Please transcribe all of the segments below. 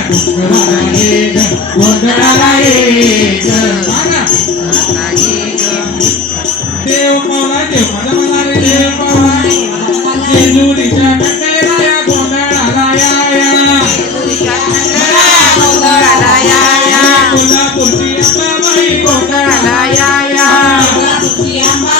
गोंधळाला ये ग गोंधळाला ये ग गोंधळाला ये ग देव पावला देव माझा मला रे देव पावला जेजुरीच्या कट्टेला या गोंधळाला या या गोंधळाला या या कोल्हापूरची अंबाबाई गोंधळाला या या गोंधळाला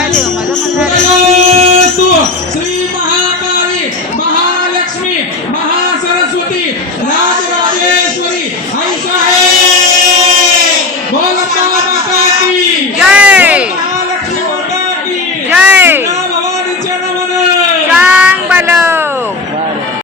开这个嘛ยว